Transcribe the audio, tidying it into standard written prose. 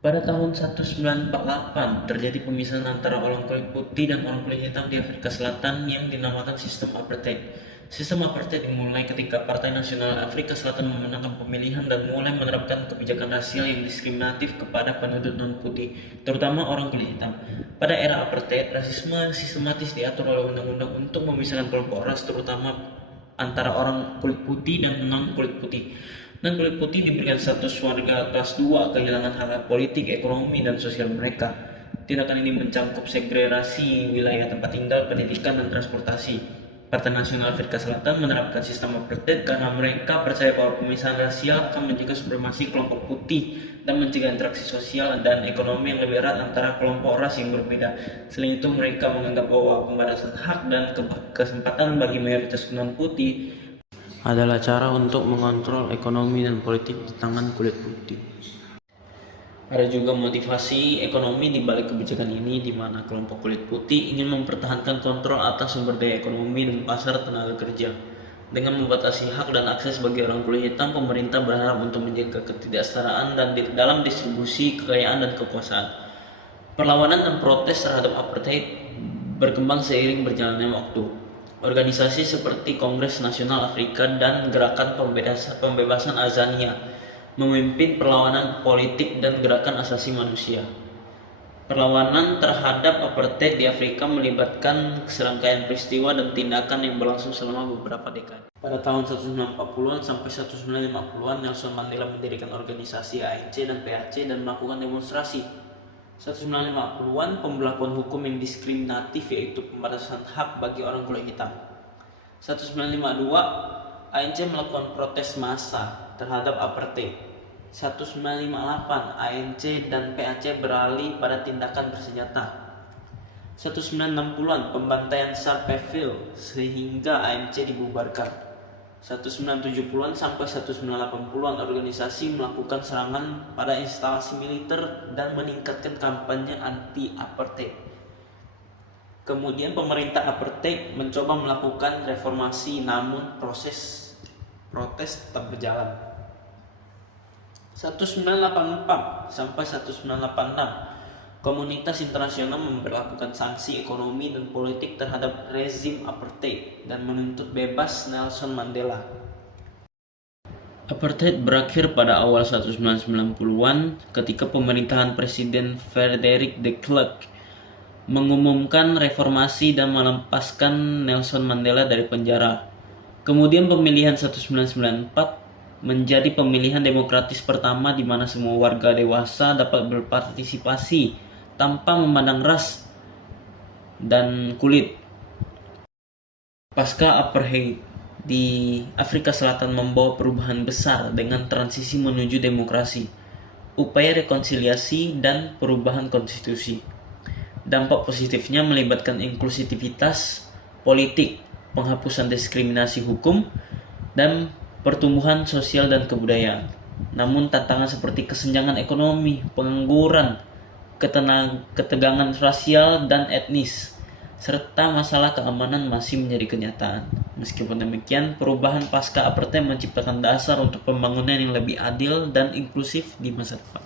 Pada tahun 1948, terjadi pemisahan antara orang kulit putih dan orang kulit hitam di Afrika Selatan yang dinamakan sistem apartheid. Sistem apartheid dimulai ketika Partai Nasional Afrika Selatan memenangkan pemilihan dan mulai menerapkan kebijakan rasial yang diskriminatif kepada penduduk non-putih, terutama orang kulit hitam. Pada era apartheid, rasisme sistematis diatur oleh undang-undang untuk memisahkan kelompok ras, terutama antara orang kulit putih dan non-kulit putih. Dan kulit putih diberikan status warga kelas 2, kehilangan hak politik, ekonomi, dan sosial mereka. Tindakan ini mencakup segregasi wilayah tempat tinggal, pendidikan, dan transportasi. Partai Nasional Afrika Selatan menerapkan sistem apartheid karena mereka percaya bahwa pemisahan rasial akan menjaga supremasi kelompok putih dan mencegah interaksi sosial dan ekonomi yang lebih erat antara kelompok ras yang berbeda. Selain itu, mereka menganggap bahwa pembatasan hak dan kesempatan bagi mayoritas non-putih adalah cara untuk mengontrol ekonomi dan politik di tangan kulit putih. Ada juga motivasi ekonomi di balik kebijakan ini, di mana kelompok kulit putih ingin mempertahankan kontrol atas sumber daya ekonomi dan pasar tenaga kerja. Dengan membatasi hak dan akses bagi orang kulit hitam, pemerintah berharap untuk menjaga ketidaksetaraan dan dalam distribusi kekayaan dan kekuasaan. Perlawanan dan protes terhadap apartheid berkembang seiring berjalannya waktu. Organisasi seperti Kongres Nasional Afrika dan Gerakan Pembebasan Azania memimpin perlawanan politik dan gerakan asasi manusia. Perlawanan terhadap apartheid di Afrika melibatkan serangkaian peristiwa dan tindakan yang berlangsung selama beberapa dekade. Pada tahun 1940-an sampai 1950-an, Nelson Mandela mendirikan organisasi ANC dan PAC dan melakukan demonstrasi. 1950-an, pemberlakuan hukum yang diskriminatif, yaitu pembatasan hak bagi orang kulit hitam. 1952, ANC melakukan protes massa terhadap apartheid. 1958, ANC dan PAC beralih pada tindakan bersenjata. 1960-an, pembantaian Sharpeville sehingga ANC dibubarkan. 1970-an sampai 1980-an, organisasi melakukan serangan pada instalasi militer dan meningkatkan kampanye anti-apartheid. Kemudian pemerintah apartheid mencoba melakukan reformasi, namun proses protes tetap berjalan. 1984 sampai 1986, komunitas internasional memberlakukan sanksi ekonomi dan politik terhadap rezim apartheid dan menuntut bebas Nelson Mandela. Apartheid berakhir pada awal 1990-an ketika pemerintahan Presiden Frederick de Klerk mengumumkan reformasi dan melepaskan Nelson Mandela dari penjara. Kemudian pemilihan 1994 menjadi pemilihan demokratis pertama di mana semua warga dewasa dapat berpartisipasi tanpa memandang ras dan kulit. Pasca apartheid di Afrika Selatan membawa perubahan besar dengan transisi menuju demokrasi, upaya rekonsiliasi, dan perubahan konstitusi. Dampak positifnya melibatkan inklusivitas politik, penghapusan diskriminasi hukum, dan pertumbuhan sosial dan kebudayaan. Namun tantangan seperti kesenjangan ekonomi, pengangguran, ketegangan rasial dan etnis, serta masalah keamanan masih menjadi kenyataan. Meskipun demikian, perubahan pasca apartheid menciptakan dasar untuk pembangunan yang lebih adil dan inklusif di masa depan.